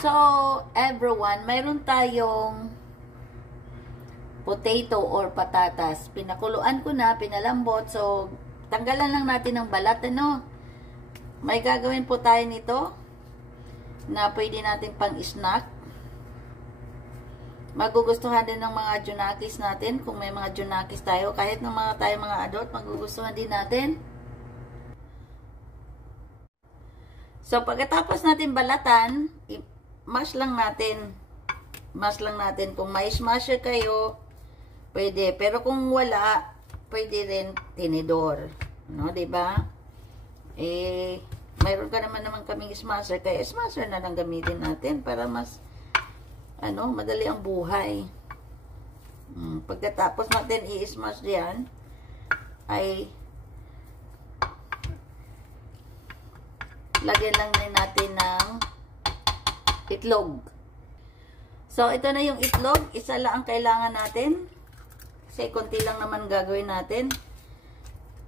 So, everyone, mayroon tayong potato or patatas. Pinakuluan ko na, pinalambot. So, tanggalan lang natin ng balat, ano? May gagawin po tayo nito na pwede natin pang-snack. Magugustuhan din ng mga junakis natin. Kung may mga junakis tayo, kahit ng mga adult, magugustuhan din natin. So, pagkatapos natin balatan, mash lang natin. Mash lang natin. Kung may smasher kayo, pwede. Pero kung wala, pwede rin tinidor. No, diba? Mayroon ka naman kaming smasher. Kaya smasher na lang gamitin natin para mas, madali ang buhay. Pagkatapos natin i-smash diyan, ay lagyan lang din natin ng itlog. So, ito na yung itlog. Isa lang ang kailangan natin. Kasi konti lang naman gagawin natin.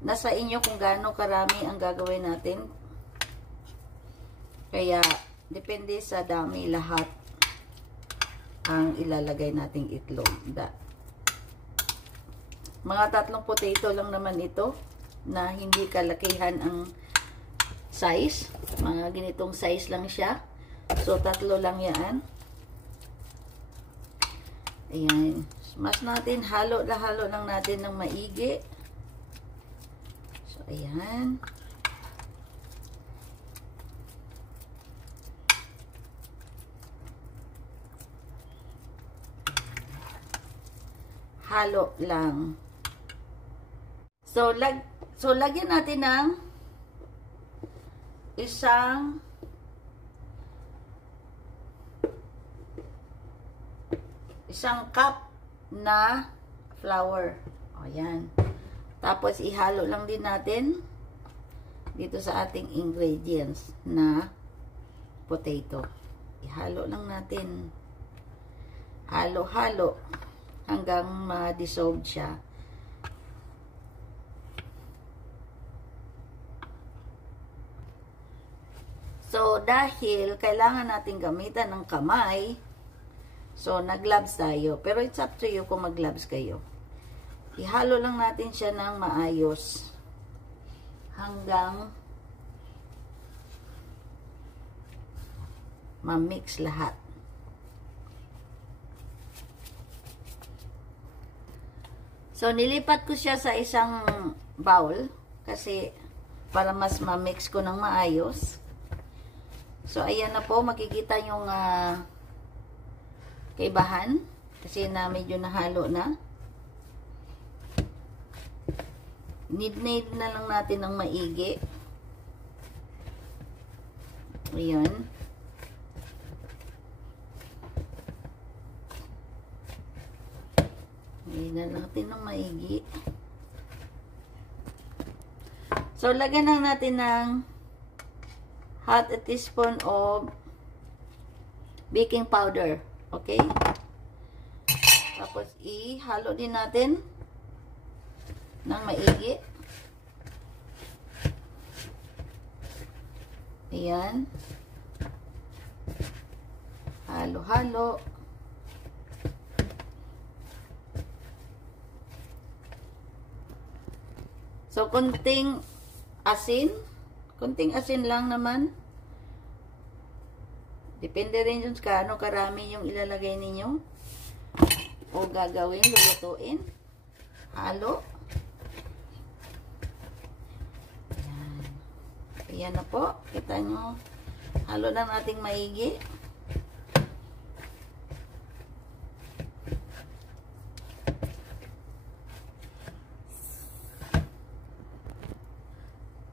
Nasa inyo kung gaano karami ang gagawin natin. Kaya, depende sa dami lahat ang ilalagay nating itlog. Mga 3 potato lang naman ito na hindi kalakihan ang size. Mga ganitong size lang siya. So, 3 lang yan. Ayan. Smash natin. Halo lang natin ng maigi. So, ayan. Halo lang. So, lagyan natin ng isang cup na flour. O, yan. Tapos, ihalo lang din natin dito sa ating ingredients na potato. Ihalo lang natin. Halo-halo hanggang ma-dissolve siya. So, dahil kailangan natin gamitan ng kamay, so, nag-gloves tayo. Pero it's up to you kung mag-gloves kayo. Ihalo lang natin siya ng maayos hanggang ma-mix lahat. So, nilipat ko siya sa isang bowl kasi para mas ma-mix ko ng maayos. So, ayan na po, makikita yung kaibahan kasi na medyo nahalo na. Need na lang natin ng maigi. Ayan. Need na natin ng maigi. So, lagyan lang natin ng half a teaspoon of baking powder. Okay? Tapos, ihalo din natin ng maigi. Ayan. Halo-halo. So, konting asin. Konting asin lang naman. Depende rin yun sa kano karami yung ilalagay ninyo. O gagawin, lulutuin. Halo. Ayan. Ayan na po. Kita nyo. Halo na nating maigi.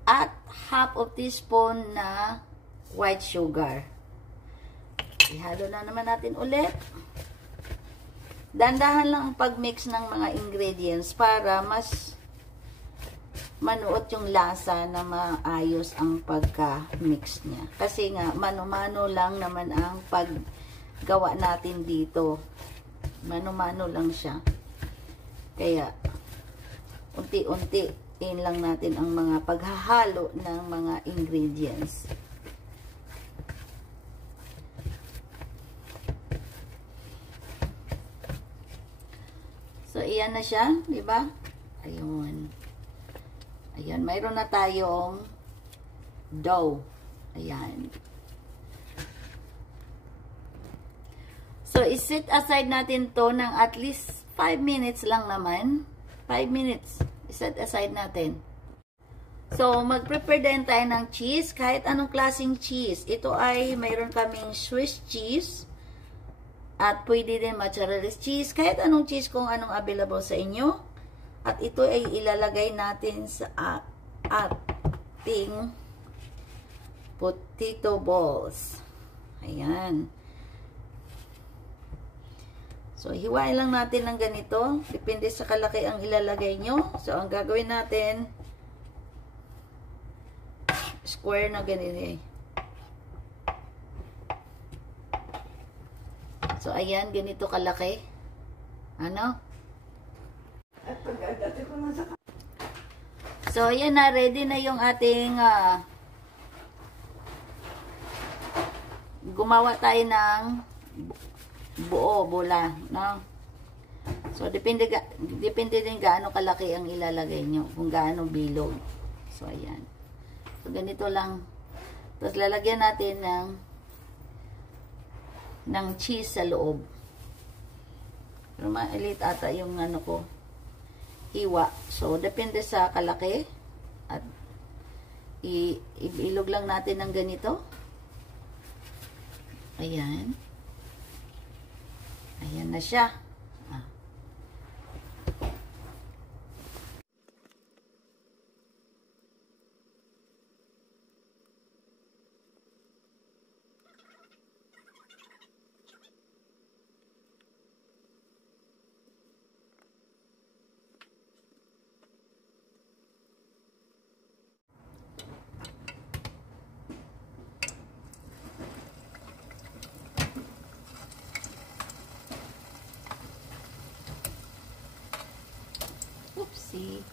At half of teaspoon na white sugar. Ihalo na naman natin ulit. Dandahan lang ang pag-mix ng mga ingredients para mas manuot yung lasa na maayos ang pagka-mix niya. Kasi nga, mano-mano lang naman ang paggawa natin dito. Mano-mano lang siya. Kaya, unti-unti lang natin ang mga paghahalo ng mga ingredients. So, iyan na siya, di ba? Ayun. Ayan, mayroon na tayong dough. Ayan. So, iset aside natin to ng at least 5 minutes lang naman. 5 minutes. Iset aside natin. So, mag-prepare din tayo ng cheese. Kahit anong klaseng cheese. Ito ay mayroon kaming Swiss cheese. At pwede din mozzarella cheese. Kahit anong cheese kung anong available sa inyo. At ito ay ilalagay natin sa ating potato balls. Ayan. So, hiwain lang natin ng ganito. Depende sa kalaki ang ilalagay nyo. So, ang gagawin natin, square na ganito. So, ayan, ganito kalaki. Ano? So, ayan na, ready na yung ating gumawa tayo ng bola, no? So, depende din gaano kalaki ang ilalagay nyo, kung gaano bilog. So, ayan. So, ganito lang. Tapos, lalagyan natin ng cheese sa loob. Pero, maliit ata yung ano ko, hiwa. So, depende sa kalaki. At, ilog lang natin ng ganito. Ayan. Ayan na siya. Oopsie.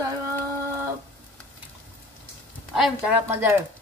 Sarap. Ay, sarap, mother.